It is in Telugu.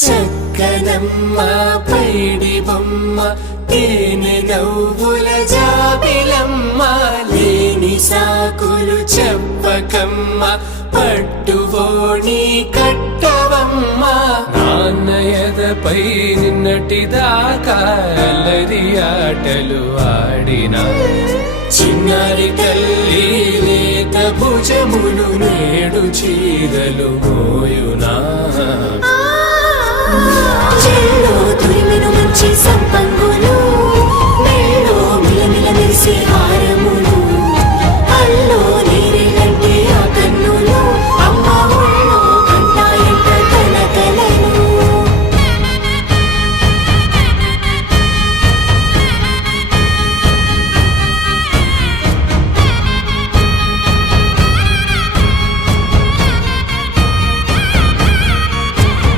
చక్కనమ్మ పైడి బొమ్మ తేనె నవ్వుల జాబిలమ్మ లేని సాకులు చెప్పకమ్మ పట్టువోణి కట్టవమ్మ నాన్నయదపై నిన్నటిదాకా అల్లరి ఆటలు ఆడినా చిన్నారి తల్లి లేత భుజములు నేడు చీరలు మోయునా